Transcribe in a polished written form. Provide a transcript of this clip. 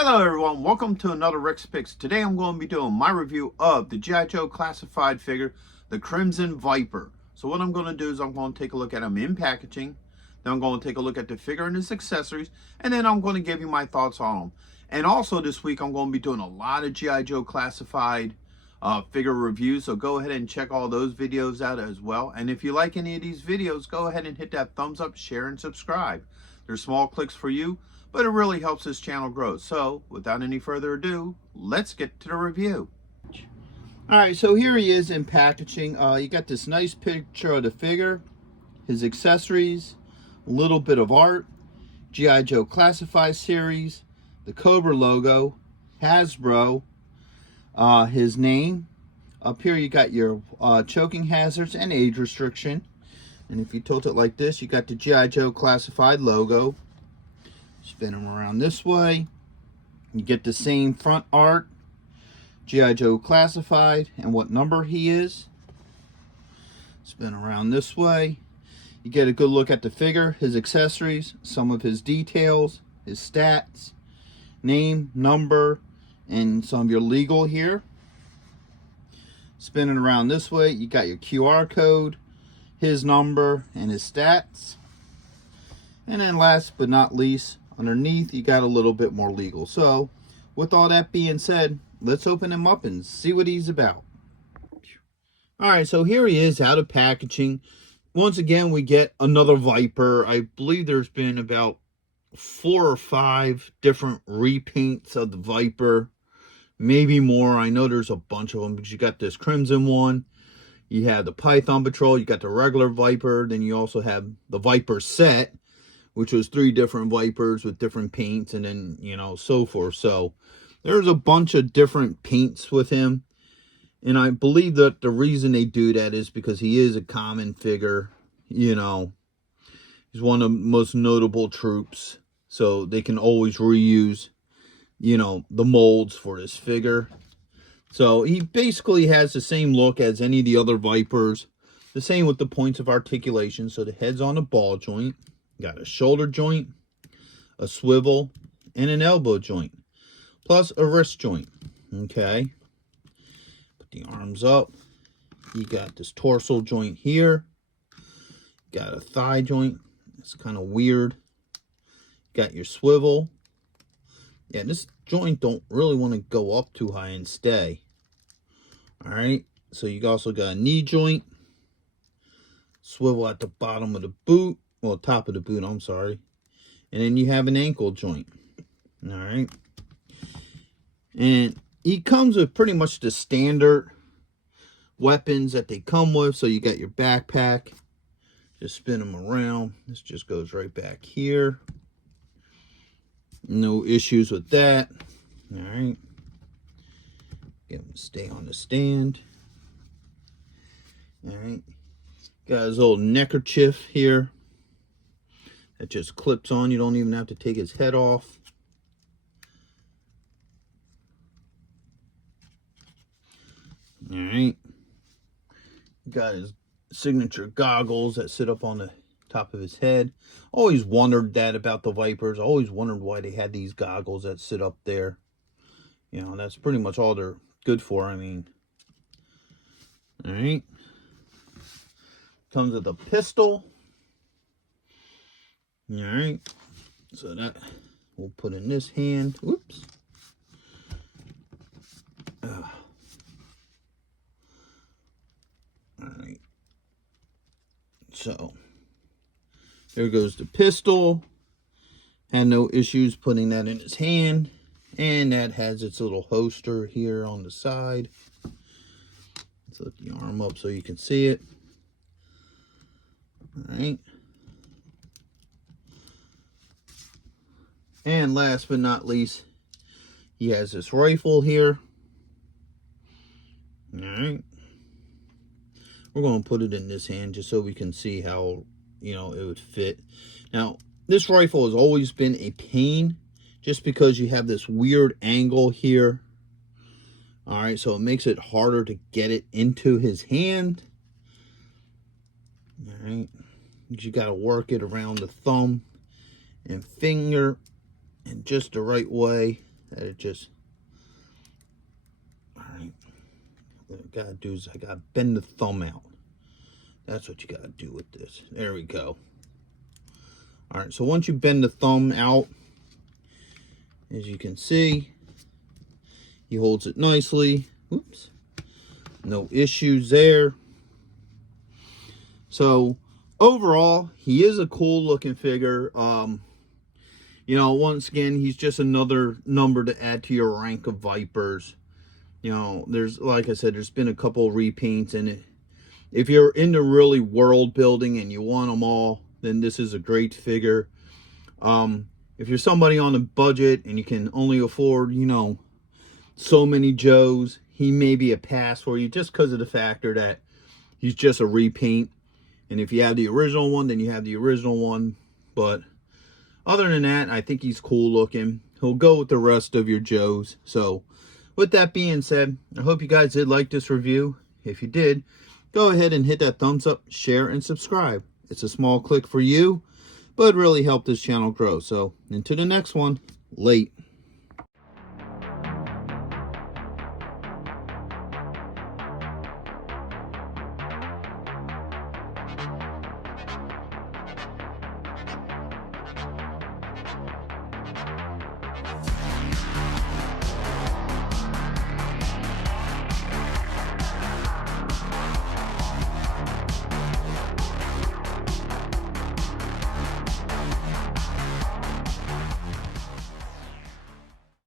Hello everyone, welcome to another Rick's Picks. Today I'm going to be doing my review of the G.I. Joe classified figure, the Crimson Viper. So what I'm going to do is I'm going to take a look at him in packaging, then I'm going to take a look at the figure and his accessories, and then I'm going to give you my thoughts on him. And also this week I'm going to be doing a lot of G.I. Joe classified figure reviews, so go ahead and check all those videos out as well. And if you like any of these videos, go ahead and hit that thumbs up, share, and subscribe. They're small clicks for you, but it really helps this channel grow. So without any further ado, let's get to the review. All right, so here he is in packaging. You got this nice picture of the figure, his accessories, a little bit of art, G.I. Joe Classified series, the Cobra logo, Hasbro, his name. Up here you got your choking hazards and age restriction. And if you tilt it like this, you got the G.I. Joe Classified logo. Spin them around this way. You get the same front art, G.I. Joe Classified, and what number he is. Spin around this way. You get a good look at the figure, his accessories, some of his details, his stats, name, number, and some of your legal here. Spinning around this way, you got your QR code, his number, and his stats. And then last but not least, underneath you got a little bit more legal. So with all that being said, let's open him up and see what he's about. All right, so here he is out of packaging. Once again, we get another Viper. I believe there's been about 4 or 5 different repaints of the Viper, maybe more. I know there's a bunch of them, but you got this crimson one, you have the Python Patrol, you got the regular Viper, then you also have the Viper set, which was 3 different Vipers with different paints, and then, you know, so forth. So there's a bunch of different paints with him. And I believe that the reason they do that is because he is a common figure. You know, he's one of the most notable troops. So they can always reuse, you know, the molds for this figure. So he basically has the same look as any of the other Vipers. The same with the points of articulation. So the head's on a ball joint. Got a shoulder joint, a swivel, and an elbow joint. Plus a wrist joint. Okay. Put the arms up. You got this torso joint here. Got a thigh joint. It's kind of weird. Got your swivel. Yeah, this joint don't really want to go up too high and stay. Alright, so you also got a knee joint. Swivel at the bottom of the boot. Well, top of the boot, I'm sorry. And then you have an ankle joint. Alright. And he comes with pretty much the standard weapons that they come with. So you got your backpack. Just spin them around. This just goes right back here. No issues with that. Alright. Get him to stay on the stand. Alright. Got his little neckerchief here. That just clips on. You don't even have to take his head off. Alright. Got his signature goggles that sit up on the top of his head. Always wondered that about the Vipers. Always wondered why they had these goggles that sit up there. You know, that's pretty much all they're good for, I mean. Alright. Comes with a pistol. Alright. So that we'll put in this hand. Whoops. Alright. So there goes the pistol. Had no issues putting that in his hand. And that has its little holster here on the side. Let's lift the arm up so you can see it. Alright. And last but not least, he has this rifle here. Alright. We're going to put it in this hand just so we can see how, you know, it would fit. Now, this rifle has always been a pain just because you have this weird angle here. Alright, so it makes it harder to get it into his hand. Alright. You got to work it around the thumb and finger in just the right way. that it just, all right, what I gotta do is I gotta bend the thumb out. That's what you gotta do with this. There we go. All right, so once you bend the thumb out, as you can see, he holds it nicely. Oops. No issues there. So overall, he is a cool looking figure. You know, once again, he's just another number to add to your rank of Vipers. You know, there's, like I said, there's been a couple of repaints, and if you're into really world building and you want them all, then this is a great figure. If you're somebody on a budget and you can only afford, you know, so many Joes, he may be a pass for you just because of the factor that he's just a repaint. And if you have the original one, then you have the original one. But other than that, I think he's cool looking. He'll go with the rest of your Joes. So with that being said, I hope you guys did like this review. If you did, go ahead and hit that thumbs up, share, and subscribe. It's a small click for you, but it really helped this channel grow. So until the next one, late.